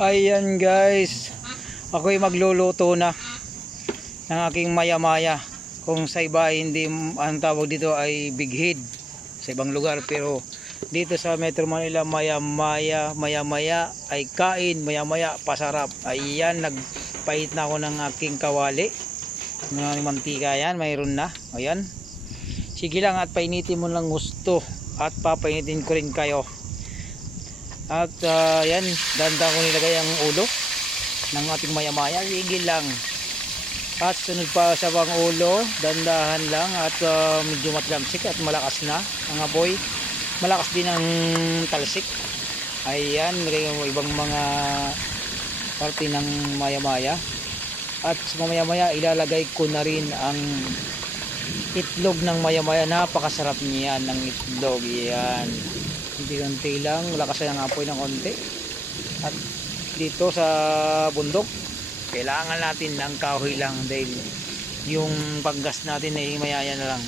Ayan guys. Ako'y magluluto na ng aking maya-maya. Kung sa iba hindi ang tawag dito ay big sa ibang lugar pero dito sa Metro Manila maya-maya maya-maya ay kain maya-maya pasarap. Ayan nagpait na ako ng aking kawali. Ng mantika yan, mayroon na. Ayan. Sige lang at painitin mo lang gusto at papainitin ko rin kayo. At ah, yan, danda ko nilagay ang ulo ng ating maya-maya. Lang. At sunod pa sa bang ulo, dandahan lang at ah, medyo matlamsik at malakas na ang apoy. Malakas din ang talsik. Ayan, nilagay mo ibang mga parte ng maya-maya. At sa maya-maya, ilalagay ko na rin ang itlog ng maya-maya. Napakasarap niyan ng itlog. Yan konti-konti lang lakas ang apoy ng konti. At dito sa bundok kailangan natin ng kahoy lang dahil yung paggas natin ay mayaya na lang.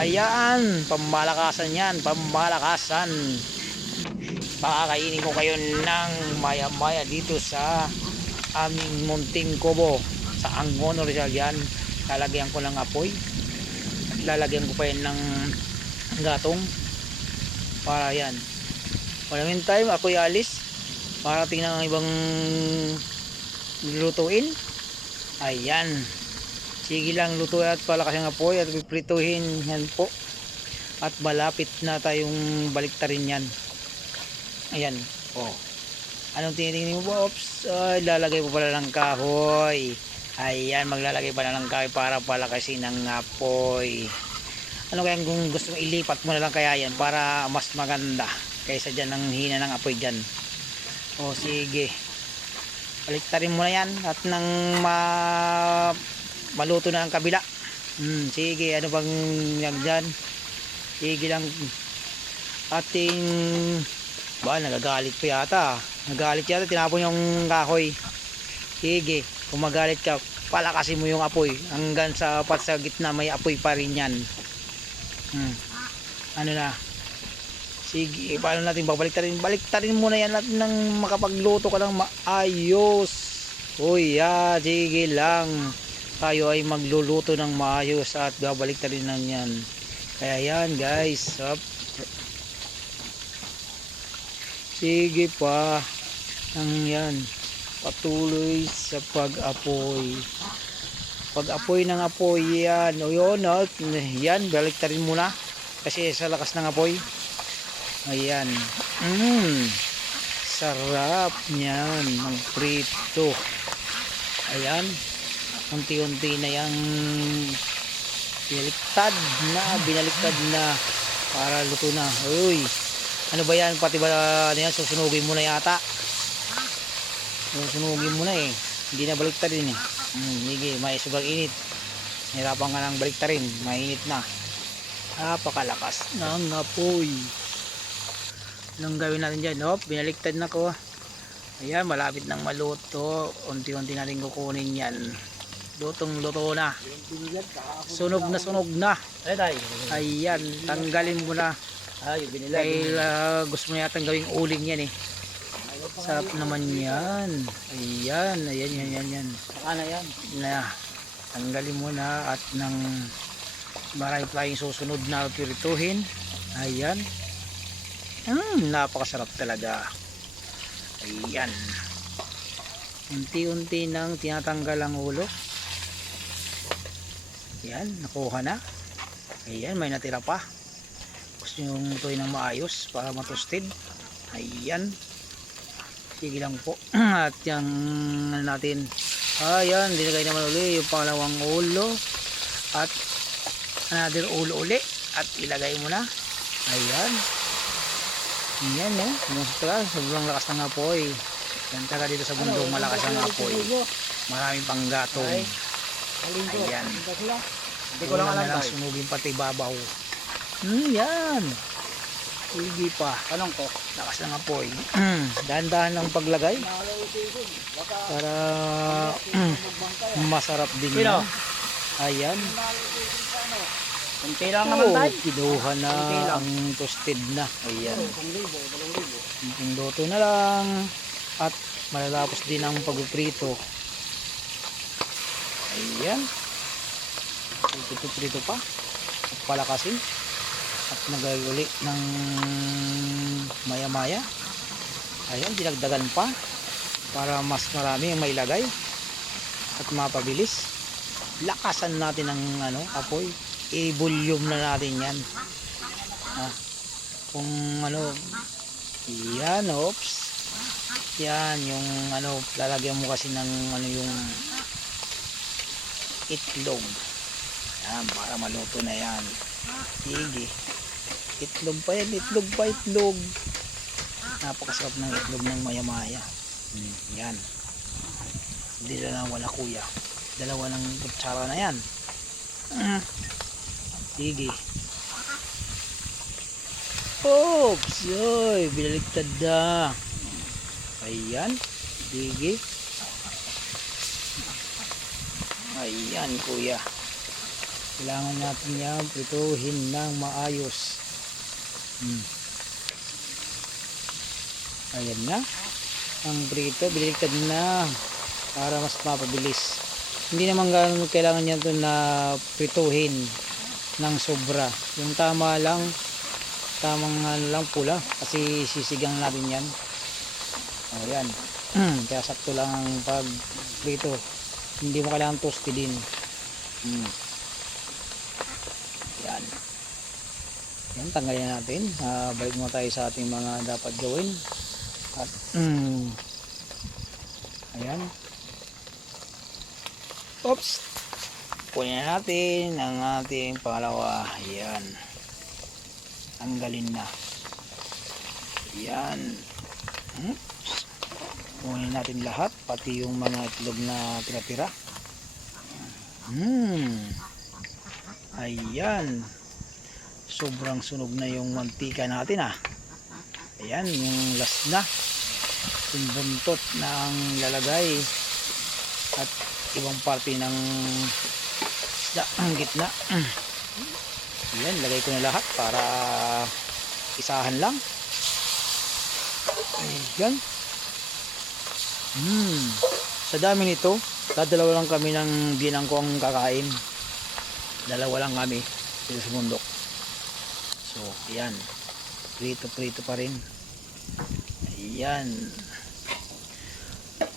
Ayan pamalakasan yan pamalakasan pakakainin ko kayo ng maya maya dito sa aming munting kubo. Sa Angono Rizal yan. Lalagyan ko ng apoy. Lalagyan ko pa yan ng gatong para yan. For the meantime ako'y alis. Para tingnan ang ibang lutuin. Ayan. Sige lang lutuin at palakasin ang apoy at piprituhin yan po. At malapit na tayong baliktarin yan. Ayan. Oh. Anong tinitingin mo Bops ay lalagay po pala ng kahoy. Ayan maglalagay pala ng kahoy para palakasin ang apoy ano kaya kung gusto mo ilipat mo na lang kaya yan para mas maganda kaysa dyan ang hina ng apoy dyan? O sige. Baliktarin mo na yan at nang ma maluto na ang kabila. Hmm, sige. Ano bang yan dyan? Sige lang. Ating ba nagagalit pa yata. Nagagalit yata. Tinapon yung kahoy. Sige. Kung magalit ka palakasin mo yung apoy. Hanggang sa pat sa gitna may apoy pa rin yan Hmm. Ano na? Sige, paano natin babaliktarin? Baliktarin muna yan natin nang makapagluto ka ng maayos. Uy, ya, sige lang. Tayo ay magluluto ng maayos at babaliktarin lang yan. Kaya yan, guys. Up. Sige pa. Ang yan. Patuloy sa pag-apoy pag-apoy ng apoy yan. O yun o, yan baliktarin muna. Kasi sa lakas ng apoy. Ayan. Mm, sarap niyan ng prito. Ayan. Unti-unti na yung binaliktad na binaliktad na para luto na. Uy. Ano ba yan? Pati ba ano yan? Susunugin mo na yata. Susunugin mo na eh. Hindi na baliktad din eh Hmm, may sobrang init. Hirapan ka ng baliktarin, mainit na. Napakalakas ng apoy. Anong gawin natin dyan? Hop, binaliktad na ko. Ayan, malapit nang maluto. Unti-unti natin kukunin yan. Lutong luto na. Sunog na sunog na. Ayan, tanggalin mo na. Dahil uh, gusto mo yata gawing uling yan eh. Sarap naman yan. Ayan, ayan, yan, yan, yan. Ano yan? Na, tanggalin mo na at nang marami tayong susunod na pirituhin. Ayan. Hmm, napakasarap talaga. Ayan. Unti-unti nang tinatanggal ang ulo. Ayan, nakuha na. Ayan, may natira pa. Gusto nyo tuloy ng maayos para matustid. Ayan sige lang po. At yung ano natin. Ayan dinagay naman uli yung pangalawang ulo. At another ulo uli. At ilagay mo na. Ayan. Yan eh. Musta, sobrang lakas ng apoy yan taga dito sa bundok malakas ang apoy maraming panggatong. Ayan. Hindi ko lang alam sunugin pati babaw. Hmm yan sige pa. Anong ko? lakas ng apoy. Dahan-dahan ng paglagay. Para masarap din yan. Ayan. Kunti lang naman tayo. kinuha na ang toasted na. Ayan. Yung luto na lang. At malatapos din ang pagpiprito. Ayan. Prito pa. At palakasin at magaguli ng maya maya ayan dinagdagan pa para mas marami ang mailagay at mapabilis. Lakasan natin ang ano apoy. I-volume na natin yan. Ah, kung ano yan oops. Yan yung ano lalagyan mo kasi ng ano yung itlog. Yan para maluto na yan. Sige itlog pa yan itlog pa itlog. Napakasarap ng itlog ng maya maya hmm, yan. Hindi na wala kuya. Dalawa ng kutsara na yan. Mm. sige. Oops! Yoy binaliktad na. Ayan. Sige. Ayan kuya. Kailangan natin yan prituhin ng maayos hmm. ayan na. Ang prito binaliktad na. Para mas mapabilis. Hindi naman ganun kailangan yan to na prituhin ng sobra. Yung tama lang tamang ano lang pula. Kasi sisigang natin yan. Ayan. Kaya sakto lang ang pag prito hindi mo kailangan toasty din. Hmm. yan yan tanggalin natin. Ah, balik mo tayo sa ating mga dapat gawin. At mm, ayan. Oops. Kunin na natin ang ating pangalawa. Yan tanggalin na. Yan hmm? kunin natin lahat pati yung mga itlog na tira-tira hmm. Ayan sobrang sunog na yung mantika natin ah. Ayan yung last na. Yung buntot na lalagay. At ibang parte ng isda ang gitna. Ayan lagay ko na lahat para isahan lang. Ayan. Hmm. Sa dami nito, dadalawa lang kami ng binang ko ang kakain. Dalawa lang kami. Dito sa bundok. Ayan. Prito-prito pa rin. Ayan.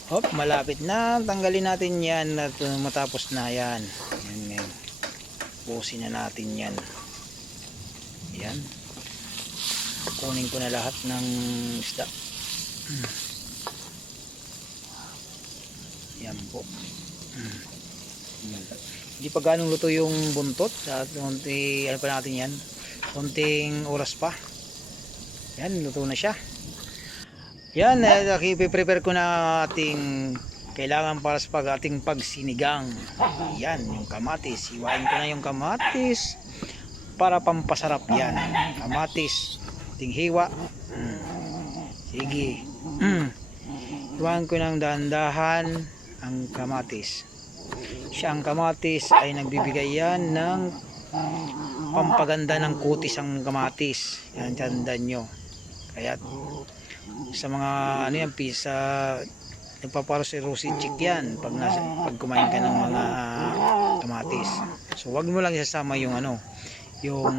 Hop, malapit na. Tanggalin natin yan at uh, matapos na yan. Yan, yan. Busin na natin yan. Ayan. Kunin ko na lahat ng isda. Hmm. Yan po. Mm. Hindi pa ganong luto yung buntot. At ano pa natin yan. Konting oras pa. Yan, luto na siya. Yan, eh, prepare ko na ating kailangan para sa pag ating pagsinigang. Yan, yung kamatis. Iwain ko na yung kamatis para pampasarap yan. Kamatis, ating hiwa. Mm. Sige. Mm. Iwain ko ng dahan-dahan ang kamatis. Siya kamatis ay nagbibigay yan ng pampaganda ng kutis ang kamatis. Yan, tandaan nyo. Kaya sa mga ano yan, pisa nagpaparo si Rosie Chick yan pag, nasa, pag kumain ka ng mga kamatis. So wag mo lang isasama yung ano, yung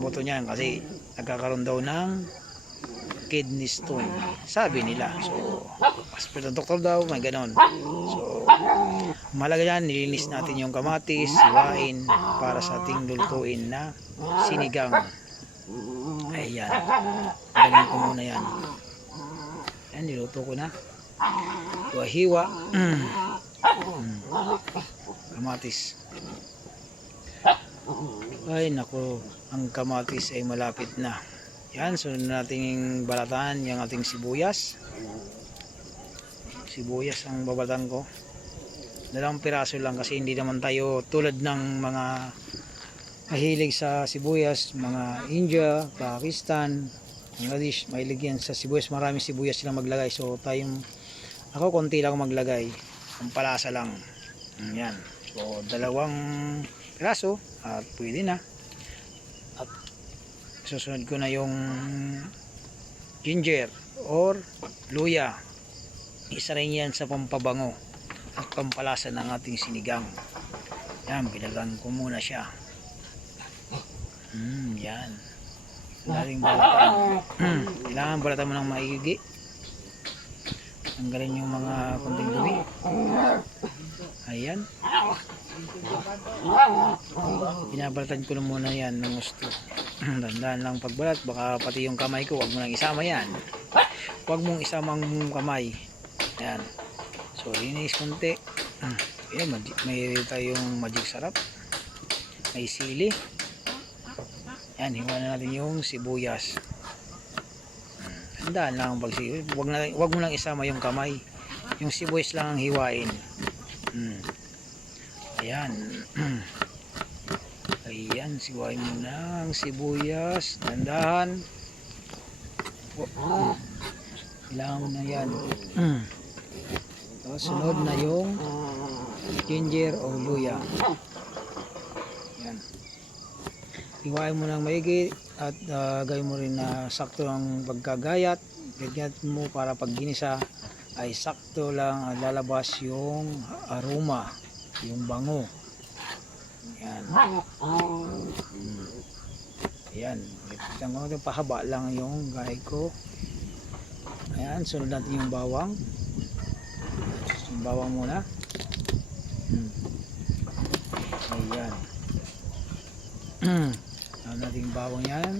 boto niyan kasi nagkakaroon daw ng kidney stone. Sabi nila. So, hospital doktor daw, may ganon. So, malaga yan, nilinis natin yung kamatis, siwain, para sa ating lulutuin na sinigang. Ayan. Galing ko muna yan. Ayan, niluto ko na. Hiwa. Mm. Mm. Kamatis. Ay, nako. Ang kamatis ay malapit na. Yan, sunod nating balatan yung ating sibuyas. Sibuyas ang babatan ko. Dalawang piraso lang kasi hindi naman tayo tulad ng mga mahilig sa sibuyas, mga India, Pakistan, Bangladesh, mahilig yan sa sibuyas. Maraming sibuyas silang maglagay. So tayong, ako konti lang maglagay. Ang palasa lang. Yan. So dalawang piraso at pwede na susunod ko na yung ginger or luya isa rin yan sa pampabango at pampalasa ng ating sinigang. Yan, binagan ko muna siya. Hmm, yan. Daling balatan. Kailangan balatan mo ng maigi. Tanggalin yung mga kunting dumi. Ayan. Binabalatan ko na muna yan ng gusto. Tandaan lang pagbalat, baka pati yung kamay ko, wag mo nang isama yan. Huwag mong isama ang kamay. Yan. So, linis konti. Ayan, magic, may tayong magic sarap. May sili. Yan, hiwa na natin yung sibuyas. Tandaan lang ang pagsibuyas. Huwag, na, huwag mo lang isama yung kamay. Yung sibuyas lang ang hiwain. Hmm. Ayan. Ayan, siwain mo ang sibuyas. Dandahan. Oh. Kailangan mo na yan. Tapos sunod na yung ginger o luya. Yan. Iwain mo ng maigi at uh, gawin mo rin na sakto ang pagkagayat. Gagayat mo para pag ginisa ay sakto lang ah, lalabas yung aroma, yung bango. Yan. Ayan. Tignan ko natin, pahaba lang yung gay ko. Ayan, sunod natin yung bawang. Yung bawang muna. Hmm. Ayan. Ayan natin yung bawang yan.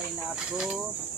Kain ako.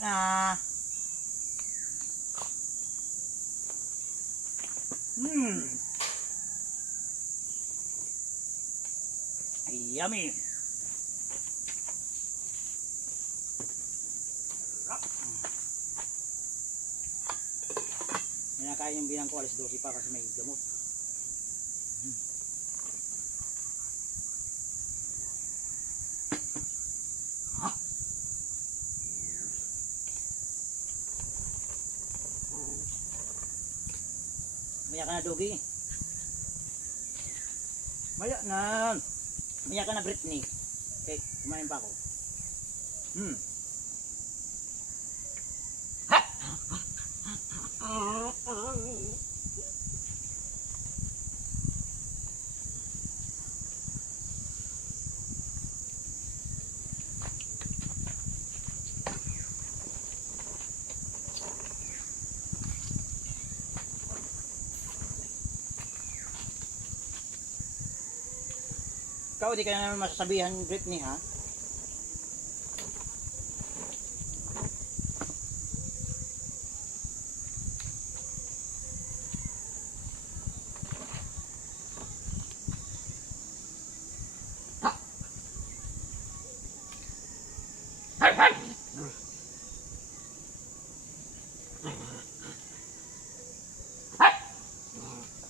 Na. Ay, yummy. Minakain yung bilang ko alas 12 pa kasi may gamot. Ka na, Dogi. Maya na. Maya ka na, Britney. Okay, kumain pa ako. Hmm. Ikaw, di ka na naman masasabihan, Britney, ha?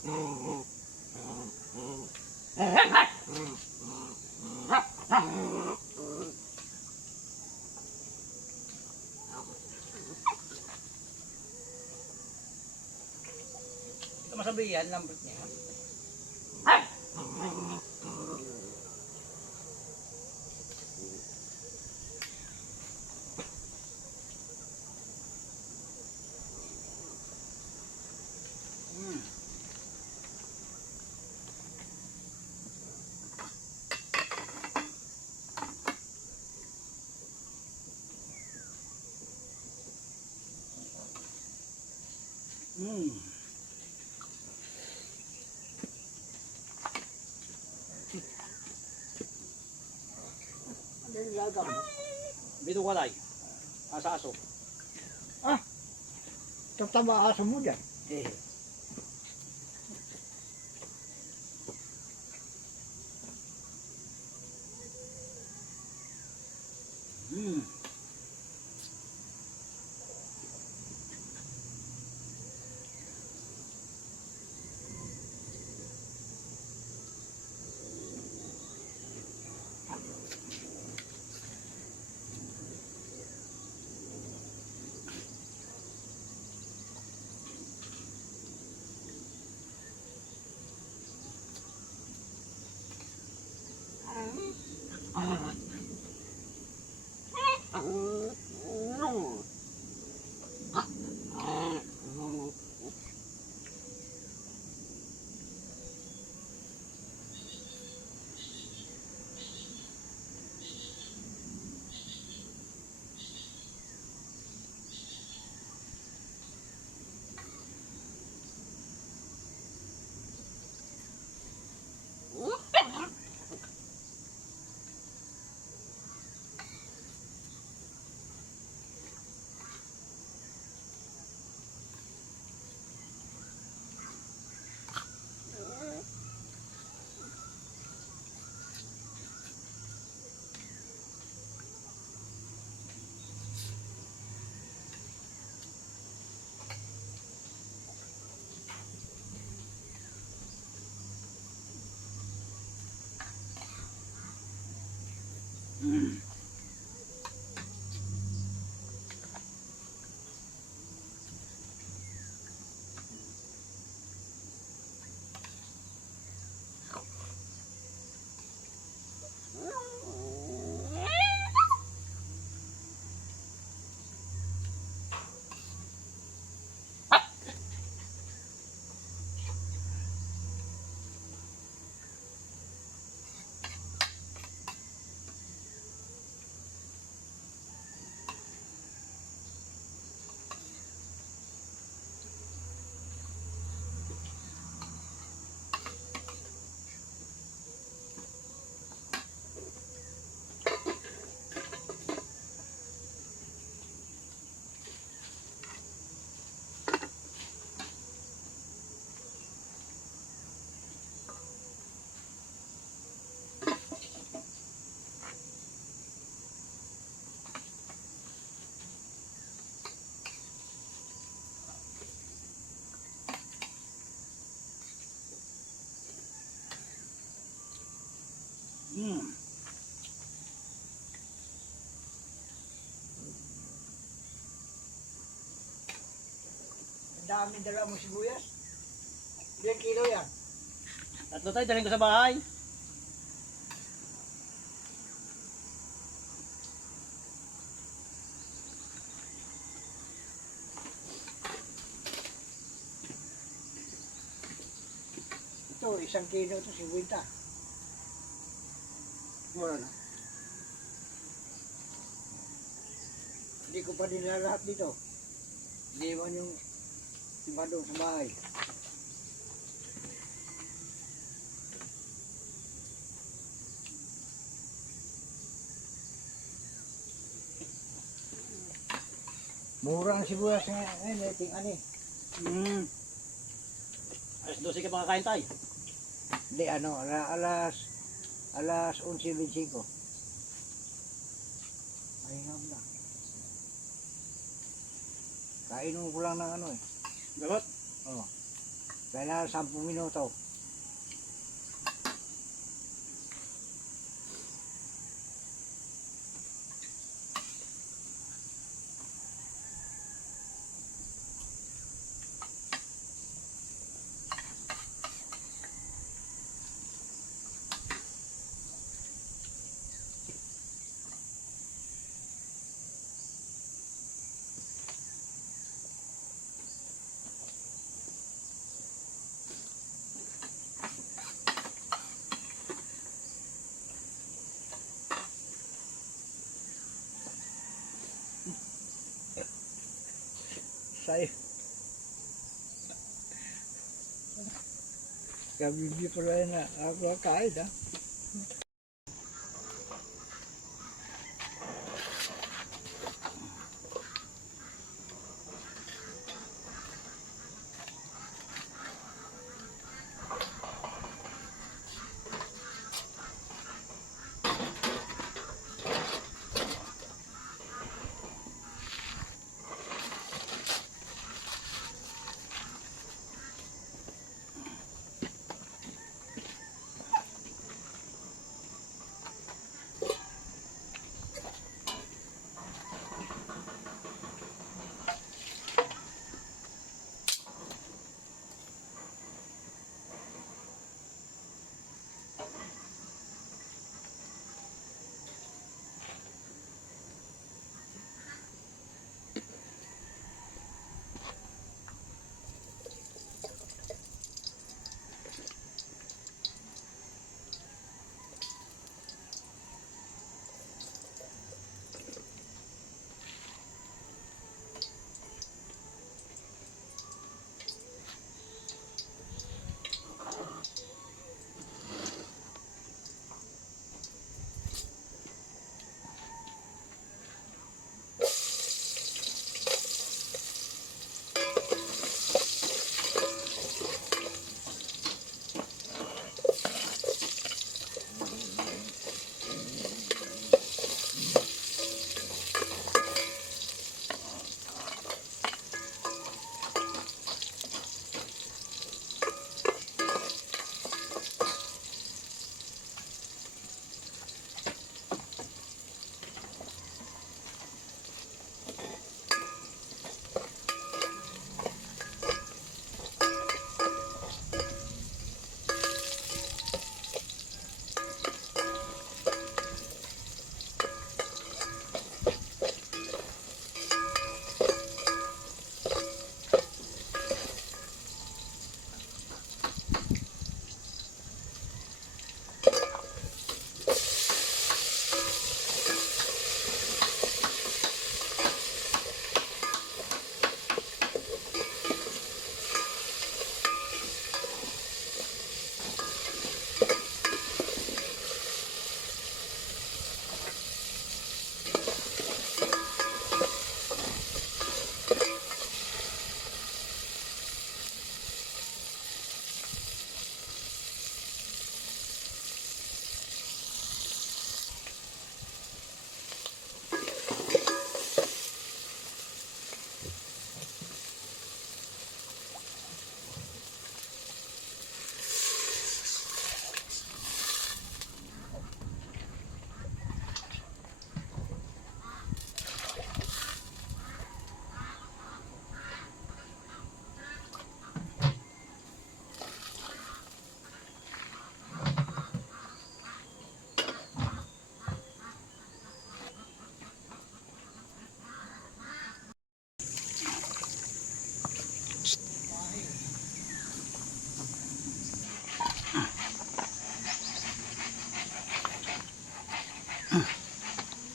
Ito masabihan ng Britney, ha? Hmm. Hmm. Ano mo? Bito ka tayo. Asa aso. Tataba aso mo dyan. Eh. Hmm. Hmm. Dami dala mo sibuyas. Ilan kilo yan? Tatlo tayo, dalhin ko sa bahay. Ito, isang kilo ito, sibuyta. Mura na. Hindi ko pa nila lahat dito. Hindi man yung iba doon sa bahay. Mura ang sibuyas ngayon, eh, ting ani. Hmm. Alas 12 ka pa kakain tayo. Hindi, ano, ala- alas, alas 11.25. Mahingam na. Kainom ko lang ng ano eh. Gamot? Oh. Kailangan 10 minuto. Sa'yo. Kabibi pa rin na ako kain ha.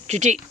Today